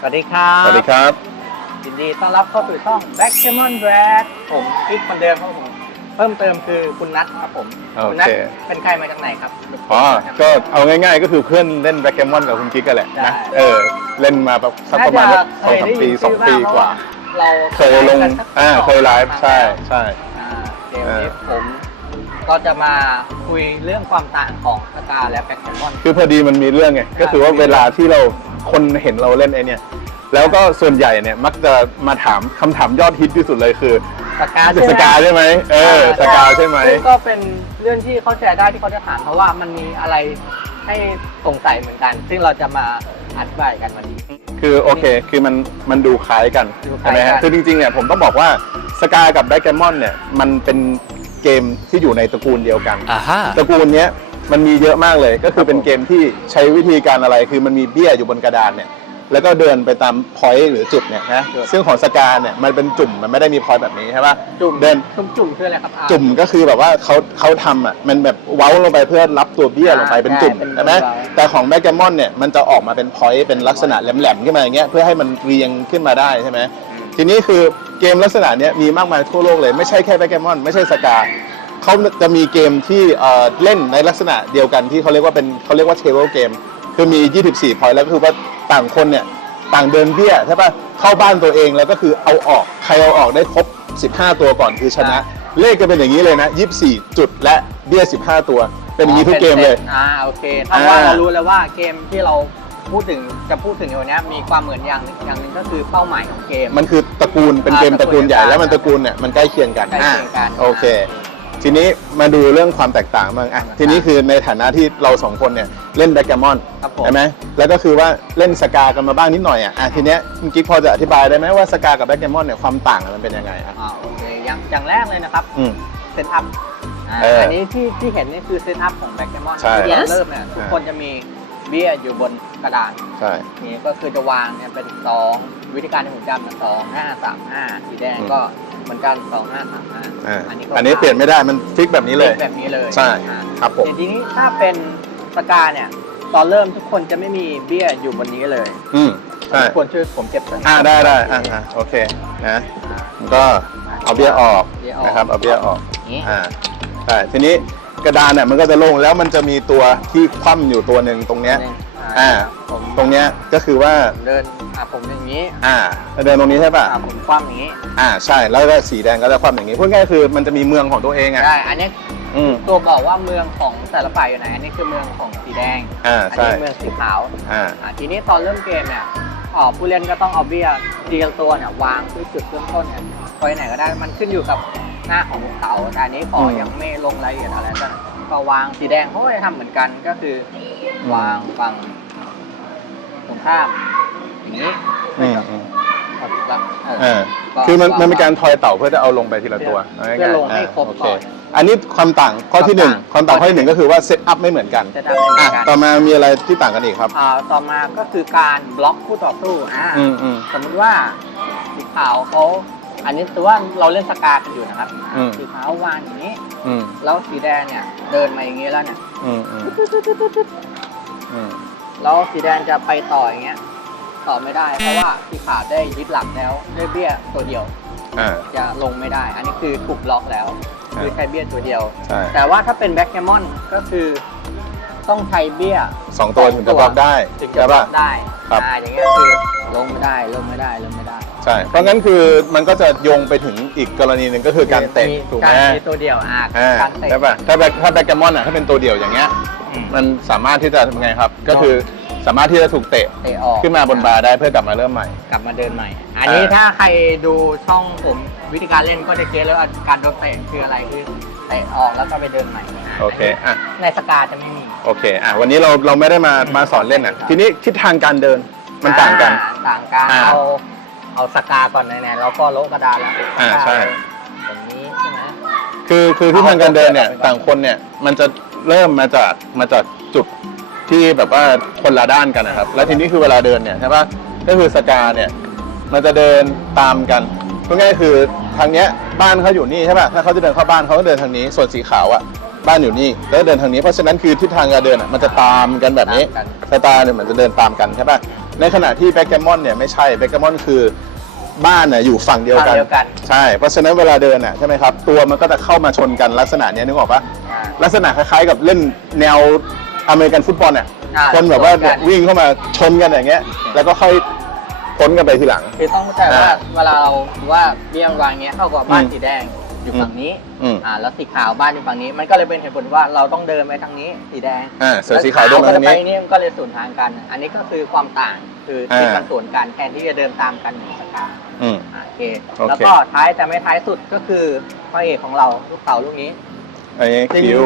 สวัสดีครับสวัสดีครับยินดีต้อนรับเข้าสู่ช่อง Back c a m o n Brad ผมอีกคนเดิมครับผมเพิ่มเติมคือคุณนัทครับผมโอเคคุณนัทเป็นใครมาจากไหนครับอ๋อก็เอาง่ายๆ ก็คือเพื่อนเล่นแบ็กเกมอนกับคุณกิ๊กกันแหละได้นะเออเล่นมาแบบสักประมาณน่จสองสามปีสองปีกว่าเราเคยลงอ่าเคยไลฟ์ใช่ใช่อ่าเดี๋ยวนี้ผมก็จะมาคุยเรื่องความต่างของสกาและแบ็คแคมอนคือพอดีมันมีเรื่องไงก็คือว่าเวลาที่เรา คนเห็นเราเล่นไอเนี่ย แล้วก็ส่วนใหญ่เนี่ยมักจะมาถามคำถามยอดฮิตที่สุดเลยคือสกาจะสกาใช่ไหมเออสกาใช่ไหม ซึ่งก็เป็นเรื่องที่เข้าใจได้ที่เขาจะถามเพราะว่ามันมีอะไรให้สงสัยเหมือนกัน ซึ่งเราจะมาอธิบายกันวันนี้ คือโอเค คือมันมันดูคล้ายกันดูคล้ายใช่ไหมกัฮะนคือจริงๆเนี่ยผมต้องบอกว่าสกากับแบ็กเกมอนเนี่ยมันเป็นเกมที่อยู่ในตระกูลเดียวกัน อ่าฮะตระกูลเนี้ย มันมีเยอะมากเลย ก็คือเป็นเกมที่ใช้วิธีการอะไร คือมันมีเบี้ยอยู่บนกระดานเนี่ย แล้วก็เดินไปตามพอยต์หรือจุดเนี่ยนะจุดซึ่งของสกาเนี่ยมันเป็นจุ่มมันไม่ได้มีพอยต์แบบนี้ใช่ปะจุ่มเดินจุ่มจุ่มคืออะไรครับอ่าจุ่มก็คือแบบว่าเขาเขาทำอะมันแบบเว้าลงไปเพื่อรับตัวเบี้ยลงไปอ่าเป็นจุ่มใช่เป็นใช่ไหมเว้าแต่ของแบ็กเกมอนเนี่ยมันจะออกมาเป็นพอยต์เป็นลักษณะแหลมๆขึ้นมาอย่างเงี้ยเพื่อให้มันเรียงขึ้นมาได้ใช่ไหมทีนี้คือเกมลักษณะเนี้ยมีมากมายทั่วโลกเลยไม่ใช่แค่แบกแกมอนไม่ใช่สกา เขาจะมีเกมที่เอ่อเล่นในลักษณะเดียวกันที่เขาเรียกว่าเป็นเขาเรียกว่าเทเบิลเกมคือมี 24 พอยต์แล้วก็คือว่าต่างคนเนี่ยต่างเดินเบี้ยใช่ปะเข้าบ้านตัวเองแล้วก็คือเอาออกใครเอาออกได้ครบ 15 ตัวก่อนคือชนะ เลขก็เป็นอย่างนี้เลยนะ 24 จุดและเบี้ย 15 ตัว เป็นอย่างนี้ทุกเกมเลยอ่าโอเคถ้าว่าอ่าเรารู้แล้วว่าเกมที่เราพูดถึงจะพูดถึงในวันนี้มีความเหมือนอย่างหนึ่งอย่างหนึ่งก็คือเป้าหมายของเกม มันคือตระกูลเป็นเกมอ่าตระกูลใหญ่ตระกูลแล้วมันตระกูลเนี่ยมันใกล้เคียงกันใกล้เคียงกันอะโอเค ทีนี้มาดูเรื่องความแตกต่างบ้างอะครับทีนี้คือในฐานะที่เราสองคนเนี่ยเล่นแบ็กแกมอนครับผม ใช่ไหมแล้วก็คือว่าเล่นสกากันมาบ้างนิดหน่อยอะอะทีเนี้ยคุณกิ๊กพอจะอธิบายได้ไหมว่าสกากับแบ็กแกมอนเนี่ยความต่างมันเป็นยังไงอะอ่าโอเคอย่างอย่างแรกเลยนะครับอืม เซตอัพอ่าเอออัอันนี้ที่ที่เห็นนี่คือเซตอัพของแบ็กแกมอนใช่ที่เรา Yes เริ่มเนี่ยทุกคนจะมีเบี้ยอยู่บนกระดานใช่ นี่ก็คือจะวางเนี่ยเป็นสองวิธีการที่ผมจำเนี่ยสองห้าสามห้าสีแดงก็ เหมือนกันสองห้าสามห้าอ่าอันนี้ก็อันนี้เปลี่ยนไม่ได้มันฟิกแบบนี้เลย แบบนี้เลยใช่ อ่าครับผม แต่ทีนี้ถ้าเป็นสกาเนี่ย ตอนเริ่มทุกคนจะไม่มีเบี้ยอยู่บนนี้เลยอืมใช่ทุกคนช่วยผมเก็บสัญญาณอ่าได้ได้อ่าอ่าโอเคนะมันก็เอาเบี้ยออกเบี้ยออกนะครับเอาเบี้ยออกอย่างนี้อ่าใช่ทีนี้กระดานเนี่ยมันก็จะโล่งแล้วมันจะมีตัวที่คว่ำอยู่ตัวหนึ่งตรงเนี้ยอ่าผมตรงเนี้ยก็คือว่าเดินอ่าผมอย่างนี้อ่าเดินตรงนี้ใช่ป่ะอ่าผมคว่ำอย่างนี้อ่าใช่แล้วก็สีแดงก็จะคว่ำอย่างนี้พูดง่ายๆคือมันจะมีเมืองของตัวเองอะได้อันนี้อืมตัวบอกว่าเมืองของแต่ละฝ่ายอยู่ไหนอันนี้คือเมืองของสีแดงอ่าอันใช่นี้เมืองสีขาวอ่าอ่าทีนี้ตอนเริ่มเกมเนี่ยอ๋อผู้เล่นก็ต้องเอาเบี้ยทีละตัวเนี่ยวางที่จุดเริ่มต้นเนี่ยไปไหนก็ได้มันขึ้นอยู่กับหน้าของเสาแต่อันนี้ขอยังไม่ลงรายละเอียดอะไรก็ก็วางสีแดงเขาก็จะทำเหมือนกันก็คือ วางฝั่งตรงข้ามอย่างนี้อืมอืมพอถูกแล้วเอออ่าคือมันมันเป็นการทอยเต่าเพื่อจะเอาลงไปทีละตัวาง่ายๆเพื่อลงให้ครบาโอก่อนอันนี้ความต่างข้อที่หนึ่งความต่างข้อที่หนึ่งก็คือว่าเซตอัพไม่เหมือนกันจะทำให้เหมืออะนกันต่อมามีอะไรที่ต่างกันอีกครับอ่าต่อมาก็คือการบล็อกคู่ต่อสู้อ่าอืมอืมสมมติว่าสีขาวเขาอันนี้ถือว่าเราเล่นสกากันอยู่นะครับอืมสีขาววางอย่างนี้อืมแล้วสีแดงเนี่ยเดินมาอย่างนี้แล้วเนี่ยอืมอืมอืม แล้วสีแดงจะไปต่ออย่างเงี้ยต่อไม่ได้ เพราะว่าสีขาวได้ยึดหลักแล้วด้วยเบี้ยตัวเดียวอ่าจะลงไม่ได้ อันนี้คือถูกบล็อกแล้วอ่าคือใช้เบี้ยตัวเดียวใช่แต่ว่าถ้าเป็นแบ็กแกมอนก็คือต้องใช้เบี้ยสองตัวถึงจะบล็อกได้ถึงจะใช่บล็ป่ะอกได้ครับอ่าอย่างเงี้ยคือลงไม่ได้ลงไม่ได้ลงไม่ได้ ใช่ เพราะงั้นคือมันก็จะโยงไปถึงอีกกรณีหนึ่งก็คือการเตะมีถูกไหมการมีตัวเดียวอ่าอ่าการเตะใช่ป่ะถ้าแบ็คถ้าแบ็กแกมอนอะถ้าเป็นตัวเดี่ยวอย่างเงี้ยอื มมันสามารถที่จะทำไงครับ ก็คือสามารถที่จะถูกเตะเตะออกขึ้นมาบนบาร์ได้เพื่อกลับมาเริ่มใหม่ กลับมาเดินใหม่ อันนี้อ่าถ้าใครดูช่องผมวิธีการเล่นก็จะเก็ตแล้วว่าการโดนเตะคืออะไรคือเตะออกแล้วก็ไปเดินใหม่าโอเคอะในสกาจะไม่มีโอเคอะวันนี้เราเราไม่ได้มามาสอนเล่นอะทีนี้ทิศทางการเดินมันต่างกันอ่ต่างกันอ่าเอาเอาสกาก่อนไหนๆเราก็โละกระดานแล้วอ่าใช่อย่างนี้ใช่ไหมคือคือทิศทางการเดินเนี่ยต่างคนเนี่ยมันจะ เริ่มมาจากมาจากจุดที่แบบว่าคนละด้านกันนะครับ แล้วทีนี้คือเวลาเดินเนี่ยใช่ปะก็คือสกาเนี่ยมันจะเดินตามกันพูดง่ายๆคือทางเนี้ยบ้านเขาอยู่นี่ใช่ป่ะถ้าเขาจะเดินเข้าบ้านเขาก็เดินทางนี้ ส่วนสีขาวอะบ้านอยู่นี่แล้วเดินทางนี้เพราะฉะนั้นคือทิศทางการเดินอะมันจะตามกันแบบนี้ตามกันสไตล์เนี่ยเหมือนจะเดินตามกันใช่ป่ะในขณะที่แบ็กแกมอนเนี่ยไม่ใช่แบ็กแกมอนคือบ้านน่ะอยู่ฝั่งเดียวกันฝั่งเดียวกัน ใช่ เพราะฉะนั้นเวลาเดินอะใช่ไหมครับตัวมันก็จะเข้ามาชนกันลักษณะเนี้ยนึกออกปะอ่า ลักษณะคล้ายๆกับเล่นแนวอเมริกันฟุตบอลอะอ่าคนแบบว่าชนกัน วิ่งเข้ามาชนกันอย่างเงี้ย แล้วก็ค่อยพ้นกันไปทีหลัง คือต้องเข้าใจว่าอ่าเวลาเราว่าเรียงวางเงี้ยเท่ากับบ้านอืมสีแดงอยู่ฝั่งนี้อืม อ่าแล้วสีขาวบ้านอยู่ฝั่งนี้ มันก็เลยเป็นเหตุผลว่าเราต้องเดินไปทางนี้สีแดงอ่าส่วนสีขาวเดินมาก็ทางไปนี้นี่มันก็เลยสวนทางกัน อันนี้ก็คือความต่างคือที่อ่ามั มันสวนกันแทนที่จะเดินตามกันเหมือนสกาอืม อ่าโอเคโอเค แล้วก็ท้ายแต่ไม่ท้ายสุดก็คือพระเอกของเราลูกเต่าลูกนี้ อันนี้จริง คิ้ว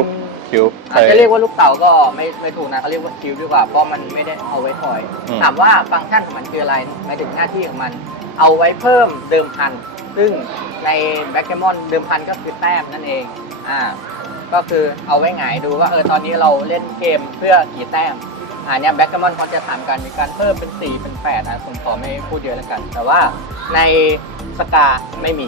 คิ้วอาจจะเรียกว่าลูกเต่าก็ไม่ไม่ถูกนะเขาเรียกว่าคิวดีกว่าเพราะมันไม่ได้เอาไว้ถอย อืม ถามว่าฟังก์ชันของมันคืออะไรหมายถึงหน้าที่ของมัน เอาไว้เพิ่มเดิมพัน ซึ่งในแบ็กเกมอนเดิมพันก็คือแต้มนั่นเองอ่าก็คือเอาไว้หงายดูว่าเออตอนนี้เราเล่นเกมเพื่อกี่แต้มอ่าเนี่ยแบ็กเกมอนเขาจะถามกันมีการเพิ่มเป็น 4 เป็น8อะผมขอไม่พูดเยอะแล้วกัน แต่ว่าในสกาไม่มี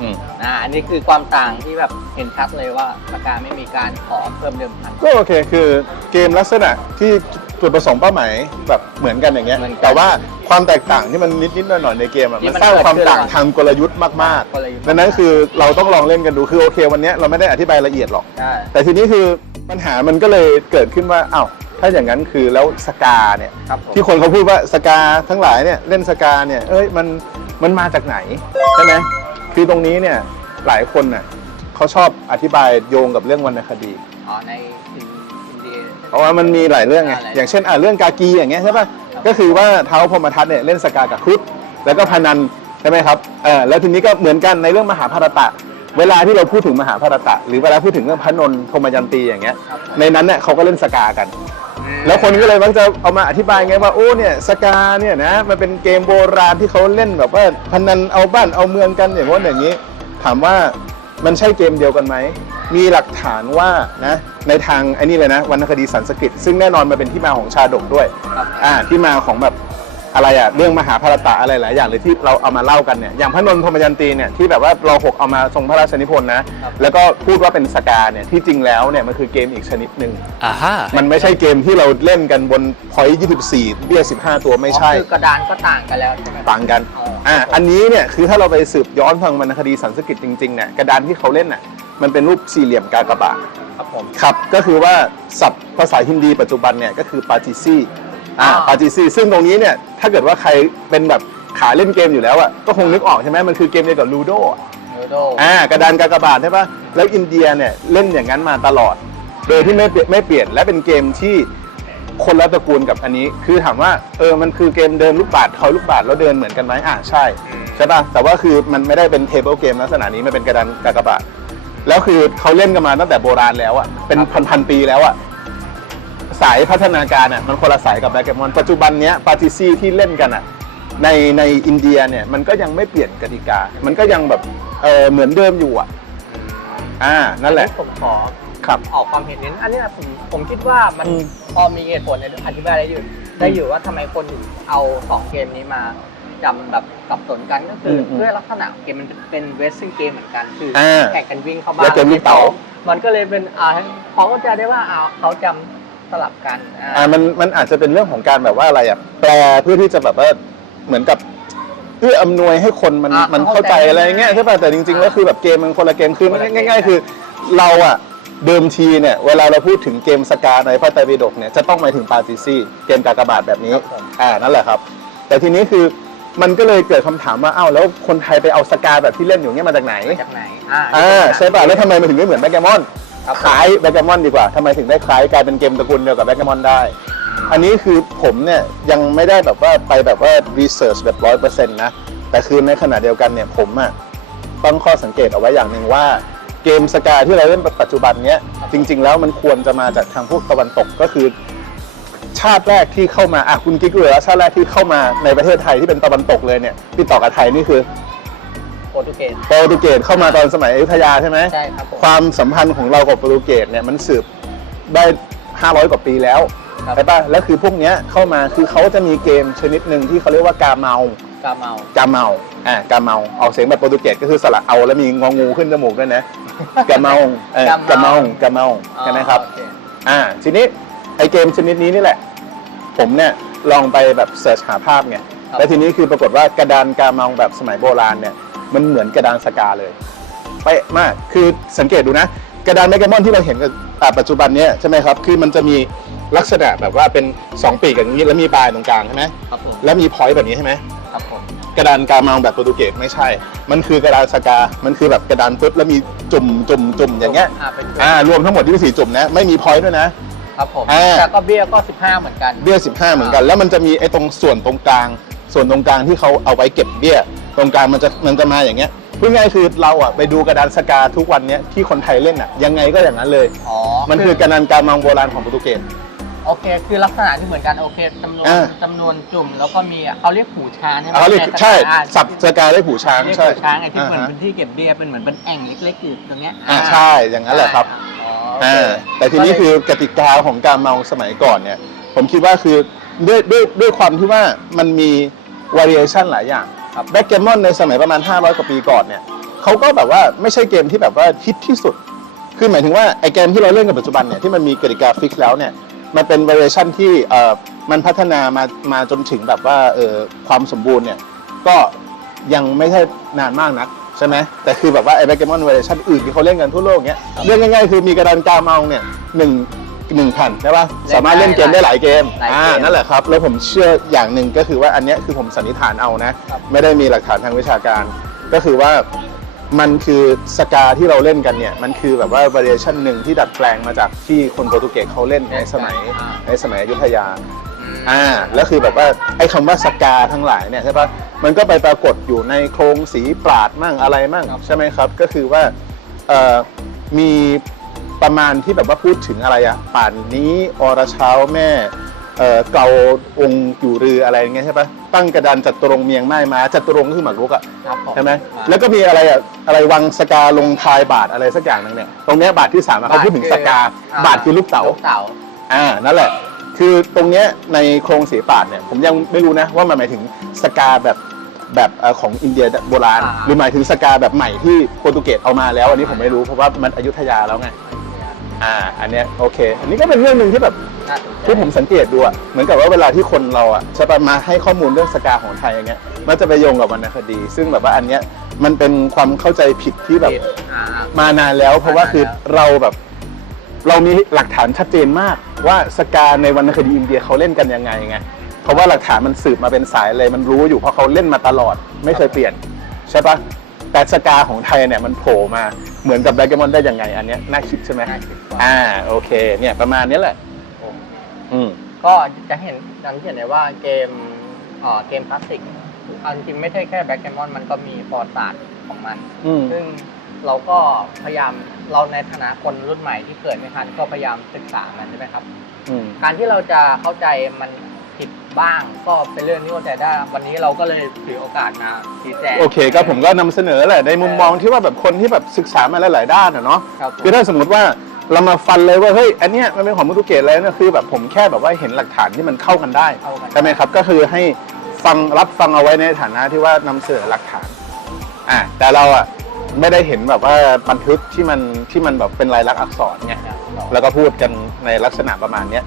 อืม อ่าอันนี้คือความต่างที่แบบเห็นชัดเลยว่าสกาไม่มีการขอเพิ่มเดิมพัน ก็โอเคคือเกมลักษณะที่จุดประสงค์เป้าหมายแบบเหมือนกันอย่างเงี้ยเหมือนกันแต่ว่าความแตกต่างที่มันนิดๆหน่อยๆในเกมอะที่มันมันสร้างความเกิดขึ้นต่างแล้วทางกลยุทธ์มากกลยุทธ์ ๆดังนั้นคือเราต้องลองเล่นกันดูคือโอเค วันเนี้ยเราไม่ได้อธิบายละเอียดหรอก ใช่ แต่ทีนี้คือปัญหามันก็เลยเกิดขึ้นว่าอ้าวถ้าอย่างนั้นคือแล้วสกาเนี่ย ครับผมที่คนเขาพูดว่าสกาทั้งหลายเนี่ยเล่นสกาเนี่ยเอ้ยมันมันมาจากไหนใช่ไหม คือตรงนี้เนี่ยหลายคนน่ะเขาชอบอธิบายโยงกับเรื่องวรรณคดี อ๋อในอินอินเดีย เพราะว่ามันมีหลายเรื่องไงอ่าหลายอย่างเช่นอะเรื่องกากีอย่างเงี้ยใช่ป่ะ ก็คือว่าเท้าพรหมทัตเนี่ยเล่นสกากับครุฑแล้วก็พนันใช่ไหมครับ เออแล้วทีนี้ก็เหมือนกันในเรื่องมหาภารตะ เวลาที่เราพูดถึงมหาภารตะ หรือเวลาพูดถึงเรื่องพระนนท์พรหมยันตีอย่างเงี้ย ครับในนั้นเนี่ยเขาก็เล่นสกากัน แล้วคนก็เลยมักจะเอามาอธิบายไงว่าโอ้เนี่ยสกาเนี่ยนะมันเป็นเกมโบราณที่เขาเล่นแบบว่าพนันเอาบ้านเอาเมืองกันอย่างว่าอย่างนี้ ถามว่ามันใช่เกมเดียวกันไหมมีหลักฐานว่านะในทางไอ้นี่เลยนะวรรณคดีสันสกฤตซึ่งแน่นอนมันเป็นที่มาของชาดกด้วยอ่าที่มาของแบบ อะไรอะเรื่องมหาภารตะอะไรหลายอย่างเลยที่เราเอามาเล่ากันเนี่ยอย่างพระนนท์พรหมยันตีเนี่ยที่แบบว่าเราหกเอามาทรงพระราชนิพนธ์นะครับแล้วก็พูดว่าเป็นสกาเนี่ยที่จริงแล้วเนี่ยมันคือเกมอีกชนิดหนึ่ง Aha. มันไม่ใช่เกมที่เราเล่นกันบนพอยต์24เบี้ย15 ตัวไม่ใช่ คือกระดานก็ต่างกันแล้วใช่ไหม ต่างกัน อ๋ออ่ อ่า อันนี้เนี่ยคือถ้าเราไปสืบย้อนทางวรรณคดีสันสกฤตจริงๆเนี่ยกระดานที่เขาเล่นน่ะมันเป็นรูปสี่เหลี่ยมกากบาทครับผม ครับ ก็คือว่าศัพท์ภาษาฮินดีปัจจุบันเนี่ยก็คือปาจิซี่ อ่าอ่าปาจิซี่ซึ่งตรงนี้เนี่ยถ้าเกิดว่าใครเป็นแบบขาเล่นเกมอยู่แล้วอะก็คงนึกออกใช่ไหมมันคือเกมเดียวกับลูโดนูโดอ่ากระดานกากบาทใช่ปะแล้วอินเดียเนี่ยเล่นอย่างนั้นมาตลอด โดยที่ไม่เปลี่ยนไม่เปลี่ยนและเป็นเกมที่คนละตระกูลกับอันนี้ คือถามว่าเออมันคือเกมเดินลูกบาศก์ทอยลูกบาศก์แล้วเดินเหมือนกันไหมอ่าใช่ใช่ปะแต่ว่าคือมันไม่ได้เป็นเทเบิลเกมลักษณะนี้มันเป็นกระดานกากบาทแล้วคือเขาเล่นกันมาตั้งแต่โบราณแล้วอะเป็นพันพันๆปีแล้วอะ สายพัฒนาการอะมันคนละสายกับแบล็กเกมอนปัจจุบันเนี้ยปาติซี่ที่เล่นกันอะในในอินเดียเนี่ยมันก็ยังไม่เปลี่ยนกติกา มันก็ยังแบบเออเหมือนเดิมอยู่อะอ่านั่นแหละผมขอครับออกความเห็นนิดอันเนี้ยผมผมคิดว่ามันอืมพอมีเหตุผลในอธิบายได้อยู่ได้อยู่ว่าทำไมคนถึงเอาสองเกมนี้มาจำแบบสับสนกันก็คืออมอืมด้วยลักษณะของเกมมันเป็นเวสซิ่งเกมเหมือนกันคืออาแข่งกันวิ่งเข้ามาแล้วเกมลูกเต๋ามันก็เลยเป็นอ่าพอเข้าใจได้ว่าอ่าเขาจำ สลับกันอ่า อ่ามันมันอาจจะเป็นเรื่องของการแบบว่าอะไรอะแปลเพื่อที่จะแบบว่าเหมือนกับเอื้ออำนวยให้คนมันอ่ามัมันเข้าใจเข้าใจอะไรเงี้ยใช่ป่ะแต่จริงๆแล้วคือแบบเกมมันคนละเกมคือคนละเกม ง่าย ๆ คือ เราอะเดิมทีเนี่ยเวลาเราพูดถึงเกมสกาในพระไตรปิฎกเนี่ยจะต้องหมายถึงปาติซี่เกมกากบาทแบบนี้ ครับผมอ่านั่นแหละครับ แต่ทีนี้คือมันก็เลยเกิดคำถามว่าอ้าวแล้วคนไทยไปเอาสกาแบบที่เล่นอยู่เนี่ยมาจากไหนมาจากไหนอ่าอ่าใช่ป่ะแล้วทำไมมันถึงไม่เหมือนแบกแกมอน ครับ คล้ายแบ็กแกมอนดีกว่าทำไมถึงได้คล้ายกลายเป็นเกมตระกูลเดียวกับแบ็กแกมอนได้ อันนี้คือผมเนี่ยยังไม่ได้แบบว่าไปแบบว่ารีเสิร์ชแบบร้อยเปอร์เซ็นต์นะ แต่คือในขณะเดียวกันเนี่ยผมอะตั้งข้อสังเกตเอาไว้อย่างหนึ่งว่าเกมสกาที่เราเล่นปัจจุบันเนี้ยจริง ๆ แล้วมันควรจะมาจากทางพวกตะวันตกก็คือ ชาติแรกที่เข้ามาอะคุณกิ๊กเลยว่าชาติแรกที่เข้ามาในประเทศไทยที่เป็นตะวันตกเลยเนี่ยที่ต่อกับไทยนี่คือ โปรตุเกส โปรตุเกสเข้ามาตอนสมัยอยุธยาใช่ไหมใช่ครับผมความสัมพันธ์ของเรากับโปรตุเกสเนี่ยมันสืบได้ 500 กว่าปีแล้วครับ ใช่ปะแล้วคือพวกเนี้ยเข้ามาคือเขาจะมีเกมชนิดหนึ่งที่เขาเรียกว่ากาเมากาเมา กาเมาอ่ากาเมาออกเสียงแบบโปรตุเกสก็คือสระเอาแล้วมีงองูขึ้นจมูกด้วยนะกะเมาเออกะกะเมาเมากะเมาใช่ไหมครับโอเอ่าทีนี้ไอเกมชนิดนี้นี่แหละ ผมเนี่ยลองไปแบบเสิร์ชหาภาพไงครับ แล้วทีนี้คือปรากฏว่ากระดานกาเมาแบบสมัยโบราณเนี่ย มันเหมือนกระดานสกาเลยเป๊ะมากคือสังเกตดูนะ กระดานแมกกามอนที่เราเห็นกับอ่าปัจจุบันเนี่ยใช่ไหมครับ คือมันจะมีลักษณะแบบว่าเป็นสองปีกอย่างนี้แล้วมีปลายตรงกลางใช่ไหมครับผมแล้วมีพอยต์แบบนี้ใช่ไหมครับผมกระดานกาเมาแบบโปรตุเกสไม่ใช่ มันคือกระดานสกา มันคือแบบกระดานปุ๊บแล้วมีจุ่มจุ่มจุ่มอย่างเงี้ยอ่าเป็นอ่ารวมทั้งหมดที่สี่จุ่มนะไม่มีพอยต์ด้วยนะ ครับผมอ่าแต่ก็เบี้ยก็ 15 เหมือนกัน เบี้ย15 เหมือนกัน แล้วมันจะมีไอ้ตรงส่วนตรงกลาง ส่วนตรงกลางที่เขาเอาไว้เก็บเบี้ย ตรงกลางมันจะมันจะมาอย่างเงี้ยพูดง่ายๆคือเราอะไปดูกระดานสกาทุกวันเนี้ยที่คนไทยเล่นอะยังไงก็อย่างนั้นเลย อ๋อมันคือกระดานกาเมาโบราณของโปรตุเกส โอเค คือลักษณะที่เหมือนกันโอเคจำนวนอ่า จำนวนจุ่มแล้วก็มีอะเขาเรียกหูช้างใช่ไหมเขาเรียกนใช่อ่าสับสกาได้ผูช้างเรียกใช่หูช้างไอ้ที่เหมือนอ่าฮะพื้นที่เก็บเบี้ยเป็นเหมือนเป็นแอ่งเล็กๆอยู่ตรงเนี้ยอ่าใช่อย่างนั้นแหละครับ อ๋อโอเค อ่าแต่ทีนี้คือกติกาของการเมาสมัยก่อนเนี่ย ผมคิดว่าคือด้วยด้วยด้วยความที่ว่ามันมี variation หลายอย่าง ครับ แบ็กเกมอนในสมัยประมาณ 500 กว่าปีก่อนเนี่ยเขาก็แบบว่าไม่ใช่เกมที่แบบว่าฮิตที่สุด คือหมายถึงว่าไอเกมที่เราเล่นกันปัจจุบันเนี่ยที่มันมีกติกาฟิกแล้วเนี่ยมันเป็น variation ที่เอ่อมันพัฒนามามาจนถึงแบบว่าเออความสมบูรณ์เนี่ยก็ยังไม่ใช่นานมากนักใช่ไหมแต่คือแบบว่าไอแบ็กเกมอนเวอร์ชันอื่นที่เขาเล่นกันทั่วโลกเนี้ยเรื่องง่ายๆคือมีกระดานกาเมาเนี่ยหนึ่ง หนึ่งแผ่นใช่ปะสามารถเล่นเกมได้หลายเกมหลายเกมอ่านั่นแหละครับ แล้วผมเชื่ออย่างหนึ่งก็คือว่าอันเนี้ยคือผมสันนิษฐานเอานะ ครับ ไม่ได้มีหลักฐานทางวิชาการ ก็คือว่ามันคือสกาที่เราเล่นกันเนี่ย มันคือแบบว่า variation หนึ่งที่ดัดแปลงมาจากที่คนโปรตุเกสเขาเล่นในสมัยในสมัยอยุธยา อ่าแล้วคือแบบว่าไอ้คำว่าสกาทั้งหลายเนี่ยใช่ปะมันก็ไปปรากฏอยู่ในโครงสีปราดมั่งอะไรมั่งครับใช่ไหมครับ ก็คือว่าเอ่อมี ประมาณที่แบบว่าพูดถึงอะไรอะป่านนี้อรเช้าแม่เอ่อเกาองค์อยู่รืออะไรอย่างเงี้ยใช่ปะตั้งกระดานจัตุรงค์เมียงไม้มาจัตุรงค์ก็คือหมากรุกอะครับผมใช่ไหมอ่าแล้วก็มีอะไรอะอะไรวังสกาลงทายบาทอะไรสักอย่างหนึงเนี่ยตรงเนี้ยบาทที่สามอะเขาพูดถึงสกาอ่าบาทคือลูกเต๋า ลูกเต๋า อ่า นั่นแหละ คือตรงเนี้ยในโครงสีปาดเนี่ย ผมยังไม่รู้นะ ว่ามันหมายถึงสกาแบบแบบเอ่อของอินเดียโบราณ อ่า หรือหมายถึงสกาแบบใหม่ที่โปรตุเกสเอามาแล้ว อันนี้ผมไม่รู้เพราะว่ามันอยุธยาแล้วไง อ่า อันเนี้ยโอเค อันนี้ก็เป็นเรื่องหนึ่งที่แบบน่าสนใจที่ผมสังเกตดูอะเหมือนกับว่าเวลาที่คนเราอะจะมาให้ข้อมูลเรื่องสกาของไทยอย่างเงี้ยมันจะไปโยงกับวรรณคดี ซึ่งแบบว่าอันเนี้ยมันเป็นความเข้าใจผิดที่แบบอ่ามานานแล้ว เพราะว่าคือเราแบบ เรามีหลักฐานชัดเจนมาก ว่าสกาในวรรณคดีอินเดียเขาเล่นกันยังไงไงเพราะว่าหลักฐานมันสืบมาเป็นสายเลยมันรู้อยู่เพราะเขาเล่นมาตลอด ไม่เคยเปลี่ยน ใช่ปะแต่สกาของไทยเนี่ยมันโผล่มา เหมือนกับแบล็กเกมอนได้ยังไง อันเนี้ยน่าคิดใช่ไหมน่าคิดว่า อ่าโอเค เนี่ยประมาณนี้แหละ อืม ก็จะเห็นดังที่เห็นได้ว่าเกมเอ่อเกมคลาสสิกอันจริงไม่ใช่แค่แบ็กแกมอนมันก็มีฟอร์ศาสตร์ของมัน อืม ซึ่งเราก็พยายามเราในฐานะคนรุ่นใหม่ที่เกิดไม่ทันก็พยายามศึกษามันใช่ไหมครับ อืม การที่เราจะเข้าใจมัน ผิดบ้างก็เป็นเรื่องที่เข้าใจได้วันนี้เราก็เลยถือโอกาสมาชี้แจง โอเคก็ผมก็นำเสนอแหละในมุมมองที่ว่าแบบคนที่แบบศึกษามาหลาย ๆ ด้านอะเนาะครับคือถ้าสมมติว่าเรามาฟันเลยว่าเฮ้ยอันเนี้ยมันเป็นของโปรตุเกสเลยนะคือแบบผมแค่แบบว่าเห็นหลักฐานที่มันเข้ากันได้เข้ากัน ใช่ไหมครับก็คือให้ฟังรับฟังเอาไว้ในฐานะที่ว่านำเสนอหลักฐานอ่าแต่เราอะไม่ได้เห็นแบบว่าบันทึกที่มันที่มันแบบเป็นลายลักษณ์อักษรไง แล้วก็พูดกันในลักษณะประมาณเนี้ย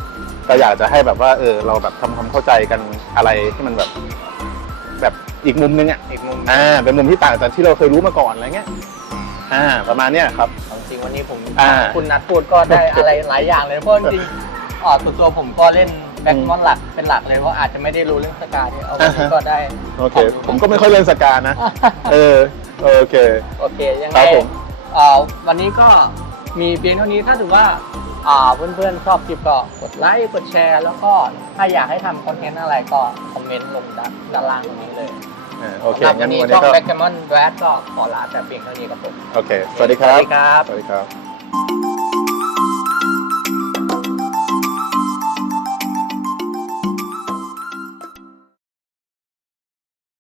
ก็อยากจะให้แบบว่าเออเราแบบทำความเข้าใจกันอะไรที่มันแบบ แบบอีกมุมนึงอะอีกมุมอ่าเป็นมุมที่ต่างจากที่เราเคยรู้มาก่อนอะไรเงี้ยอ่า ประมาณเนี้ยครับจริงๆวันนี้ผมอ่า คุณนัดพูดก็ได้อะไรหลายอย่างเลยเพราะจริงๆอ๋อตัวตัวผมก็เล่นแบ็กมอนหลักเป็นหลักเลยเพราะอาจจะไม่ได้รู้เรื่องสกาเนี่ยเอาวันนี้ก็ได้ โอเค ผมก็ไม่ค่อยเล่นสกานะ เออโอเค โอเค ยังคไงรับผม เอ่อวันนี้ก็มีเพียงเท่านี้ถ้าถือว่าอ่า เพื่อนๆชอบคลิปก็กดไลค์กดแชร์ แล้วก็ถ้าอยากให้ทำคอนเทนต์อะไรก็คอมเมนต์ลงด้านด้านล่างตรงนี้เลยอ่าโอเคสำหรับงั้วันนนี้วันช่นี้องก็แบ็กแกมอนแวดก็ขอลาแต่เพียงเท่านี้ครับผมโอเคสวัสดีครับสวัสดีครับ สวัสดีครับ